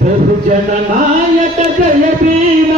ಬಹುಜನ ನಾಯಕ ಜಯ ಭೀಮ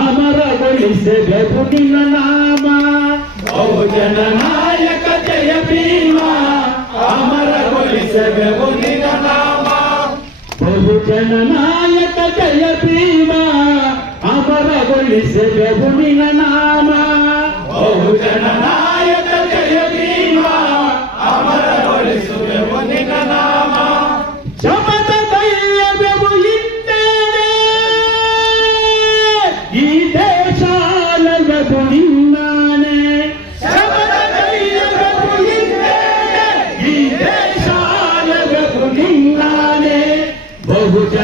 ಅಮರಗೊಳಿಸಬೇಕು ನಿನ್ನ ನಾಮ ಬಹುಜನ ನಾಯಕ ಜಯ ಭೀಮ ಅಮರಗೊಳಿಸಬೇಕು ನಿನ್ನ ನಾಮ ಬಹುಜನ ನಾಯಕ ಜಯ ಭೀಮ ಅಮರಗೊಳಿಸಬೇಕು ನಿನ್ನ ನಾಮ ಬಹುಜನ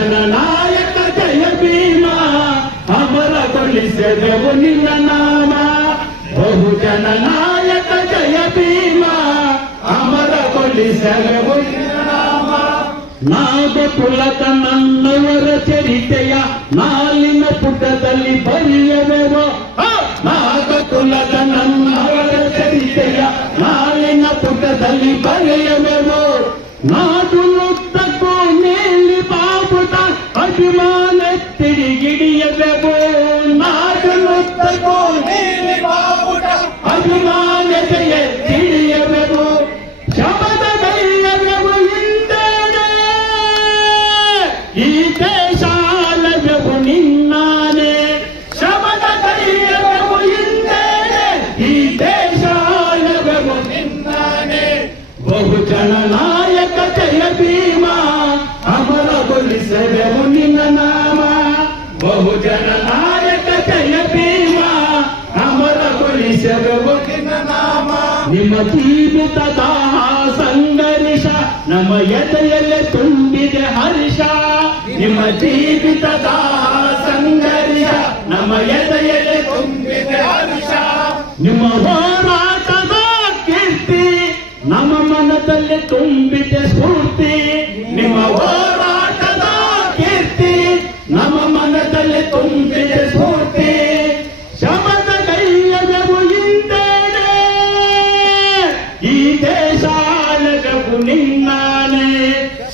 ಬಹುಜನ ನಾಯಕ ಜಯ ಭೀಮ ಅಮರಗೊಳಿಸೆದೆವು ನಿನ್ನ ನಾಮ ಬಹುಜನ ನಾಯಕ ಜಯ ಭೀಮ ಅಮರಗೊಳಿಸೆದೆವು ನಿನ್ನ ನಾಮ ನಾಗಕುಲದ ನನ್ನವರ ಚರಿತೆಯ ನಾಲಿನ ಪುಟದಲ್ಲಿ ಬರೆಯವೆವೋ ನಾಗಕುಲದ ನನ್ನವರ ಚರಿತೆಯ ನಾಲಿನ ಪುಟದಲ್ಲಿ ಬರೆಯವೆವೋ ನಾಡು ಅಭಿಮಾನ ತಿರುಗಿಡಿಯವೆವೋ ನಾಡು ನುದ್ದಕ್ಕೂ ಮೇಲಿ ಬಾಬುಟ ಅಭಿಮಾನತೆಯ ತಿಳಿಯವೆವೋ ಶಬದ ಗೈಯವೆವು ಹಿಂದೇನೆ ಈ ದೇಶಾಲಯವು ನಿನ್ನಾನೆ ಶಬದ ಗೈಯವೆವು ಹಿಂದೇನೆ ಈ ದೇಶಾಲಯವು ನಿನ್ನಾನೆ ಬಹುಜನ ನಾಯಕ ಜಯ ಅಮರಗೊಳಿಸೆವೆವು ನಿನ್ನ ನಾಮ, ಬಹುಜನ ನಾಯಕ ಜಯ ಭೀಮ. ಅಮರಗೊಳಿಸೆವೆವು ನಿನ್ನ ನಾಮ. ನಿಮ್ಮ ಜೀವಿತದ ಸಂಘರ್ಷ ನಮ್ಮ ಎದೆಯಲ್ಲಿ ತುಂಬಿದೆ ಹರ್ಷ ನಿಮ್ಮ ಜೀವಿತದ ಸಂಘರ್ಷ ನಮ್ಮ ಎದೆಯಲ್ಲಿ ತುಂಬಿದೆ ಹರ್ಷ ನಿಮ್ಮ ಹೋರಾಟದ ಕೀರ್ತಿ ನಮ್ಮ ಮನದಲ್ಲಿ ತುಂಬಿದೆ ದೇಶಾಲಯವು ನಿನ್ನಾನೆ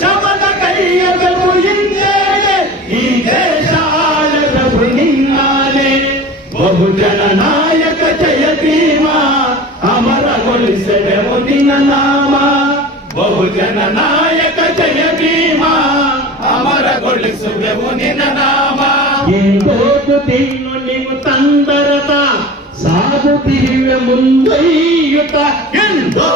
ಶಮದ ಕೈಯದವು ಹಿಂದೇನೆ ಈ ದೇಶಾಲಯವು ನಿನ್ನಾನೆ ಬಹುಜನ ನಾಯಕ ಜಯ ಭೀಮ ಅಮರಗೊಳಿಸೆವೆವು ನಿನ್ನ ನಾಮ ಬಹುಜನ ನಾಯಕ ಜಯ ಭೀಮ ಅಮರಗೊಳಿಸುವೆವು ನಿನ್ನ ನಾಮ ಎಂದೋದು ತಿನ್ನು ನೀವು ತಂದರತ ಸಾಗುತ್ತಿರುವೆ ಮುಂದೊಯ್ಯುತ್ತ ಎಂದೋದು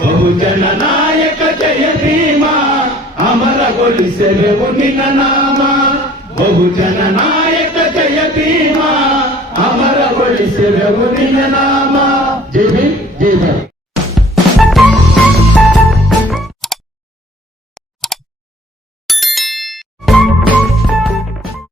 బహుజన నాయక జయ భీమా అమర గొలిసెవు నిన్న నామా. బహుజన నాయక జయ భీమా అమర గొలిసెవు నిన్న నామా. జీవి జీవి